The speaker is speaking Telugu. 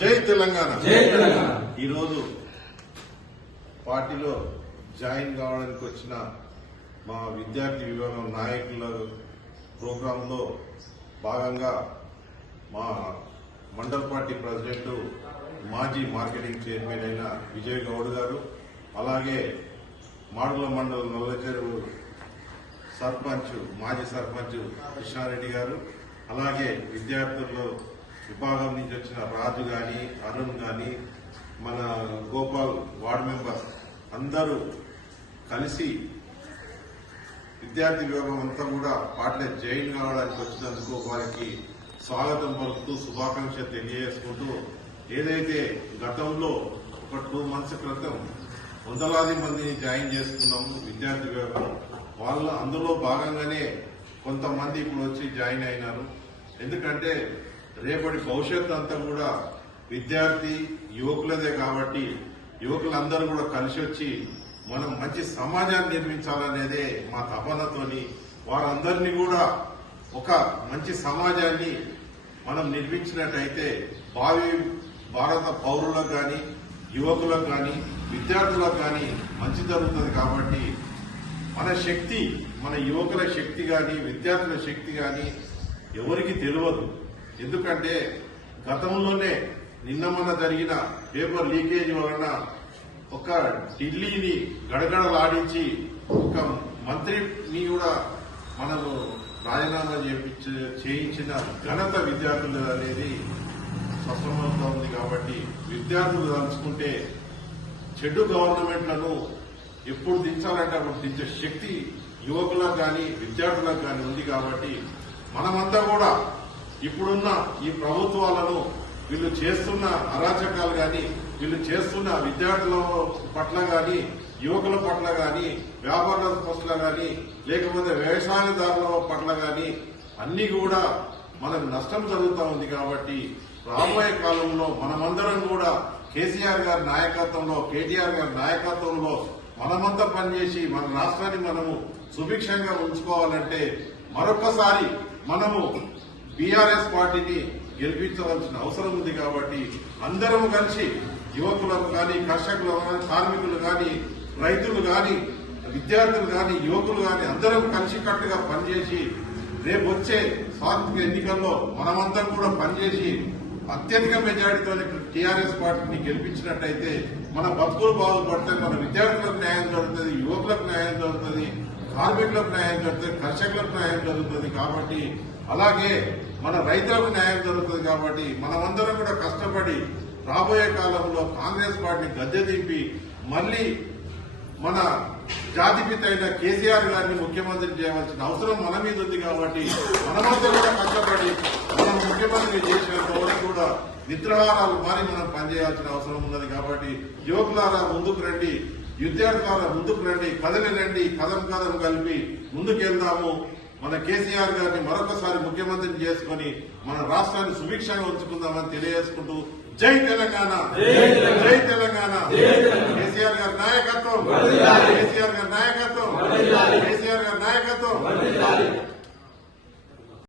జై తెలంగాణ. జై తెలంగాణ. ఈరోజు పార్టీలో జాయిన్ కావడానికి వచ్చిన మా విద్యార్థి విభాగం నాయకుల ప్రోగ్రాంలో భాగంగా మా మండల పార్టీ ప్రెసిడెంట్ మాజీ మార్కెటింగ్ చైర్మన్ అయిన విజయ్ గౌడ్ గారు, అలాగే మాడుగుల మండలం నల్లచెరువు సర్పంచ్ మాజీ సర్పంచ్ కృష్ణారెడ్డి గారు, అలాగే విద్యార్థుల్లో విభాగం నుంచి వచ్చిన రాజు గాని, అరుణ్ గాని, మన గోపాల్ వార్డు మెంబర్ అందరూ కలిసి విద్యార్థి విభాగం అంతా కూడా పార్టీలో జాయిన్ కావడానికి వచ్చినందుకు వారికి స్వాగతం పలుకుతూ శుభాకాంక్షలు తెలియజేసుకుంటూ, ఏదైతే గతంలో ఒక 2 months క్రితం వందలాది మందిని జాయిన్ చేసుకున్నాము విద్యార్థి విభాగం, వాళ్ళు అందులో భాగంగానే కొంతమంది ఇప్పుడు వచ్చి జాయిన్ అయినారు. ఎందుకంటే రేపటి భవిష్యత్తు అంతా కూడా విద్యార్థి యువకులదే కాబట్టి యువకులందరూ కూడా కలిసి వచ్చి మనం మంచి సమాజాన్ని నిర్మించాలనేదే మా తపనతోని వారందరినీ కూడా ఒక మంచి సమాజాన్ని మనం నిర్మించినట్టయితే భావి భారత పౌరులకు కానీ, యువకులకు కానీ, విద్యార్థులకు కానీ మంచి జరుగుతుంది. కాబట్టి మన శక్తి, మన యువకుల శక్తి కానీ, విద్యార్థుల శక్తి కానీ ఎవరికి తెలియదు. ఎందుకంటే గతంలోనే నిన్న మొన్న జరిగిన పేపర్ లీకేజ్ వలన ఒక ఢిల్లీని గడగడలాడించి ఒక మంత్రిని కూడా మనము రాజీనామా చేయించిన ఘనత విద్యార్థులు అనేది స్పష్టమవుతా ఉంది. కాబట్టి విద్యార్థులు తలుచుకుంటే చెడు గవర్నమెంట్లను ఎప్పుడు దించాలంటే అప్పుడు దించే శక్తి యువకులకు కానీ, విద్యార్థులకు కానీ ఉంది. కాబట్టి మనమంతా కూడా ఇప్పుడున్న ఈ ప్రభుత్వాలను, వీళ్ళు చేస్తున్న అరాచకాలు కానీ, వీళ్ళు చేస్తున్న విద్యార్థుల పట్ల కానీ, యువకుల పట్ల కానీ, వ్యాపారుల పట్ల కానీ, లేకపోతే వ్యవసాయదారుల పట్ల కానీ అన్ని కూడా మనకు నష్టం జరుగుతూ ఉంది. కాబట్టి రాబోయే కాలంలో మనమందరం కూడా కేసీఆర్ గారి నాయకత్వంలో, కేటీఆర్ గారి నాయకత్వంలో మనమంతా పనిచేసి మన రాష్ట్రాన్ని మనము సుభిక్షంగా ఉంచుకోవాలంటే మరొకసారి మనము బీఆర్ఎస్ పార్టీని గెలిపించవలసిన అవసరం ఉంది. కాబట్టి అందరం కలిసి యువకులకు కానీ, కర్షకులు కానీ, కార్మికులు కానీ, రైతులు కానీ, విద్యార్థులు కానీ, యువకులు కానీ అందరం కలిసికట్టుగా పనిచేసి రేపు వచ్చే సార్వత్రిక ఎన్నికల్లో మనమంతా కూడా పనిచేసి అత్యధిక మెజారిటీతో టీఆర్ఎస్ పార్టీని గెలిపించినట్టయితే మన బతుకులు బాగుపడతాయి, మన విద్యార్థులకు న్యాయం జరుగుతుంది, యువకులకు న్యాయం జరుగుతుంది, కార్మికులకు న్యాయం జరుగుతుంది, కర్షకులకు న్యాయం జరుగుతుంది. కాబట్టి అలాగే మన రైతులకు న్యాయం జరుగుతుంది. కాబట్టి మనమందరం కూడా కష్టపడి రాబోయే కాలంలో కాంగ్రెస్ పార్టీని గద్దె దింపి మళ్లీ మన జాతిపిత అయిన కేసీఆర్ గారిని ముఖ్యమంత్రి చేయవలసిన అవసరం మన మీద ఉంది. కాబట్టి మనమంతా కూడా కష్టపడి మనం ముఖ్యమంత్రి చేసినంత వరకు కూడా నిద్రాహారాలు మారి మనం పనిచేయాల్సిన అవసరం ఉన్నది. కాబట్టి యువకులారా ముందుకు రండి, విద్యార్థులారా ముందుకు రండి, కదలి రండి, కదం కలిపి ముందుకెళ్దాము. మన కేసీఆర్ గారిని మరొకసారి ముఖ్యమంత్రిని చేసుకుని మన రాష్ట్రాన్ని సుభిక్షంగా ఉంచుకుందామని తెలియజేసుకుంటూ జై తెలంగాణ, జై తెలంగాణ. కేసీఆర్ గారి నాయకత్వం, కేసీఆర్ గారి నాయకత్వం, కేసీఆర్ గారి నాయకత్వం.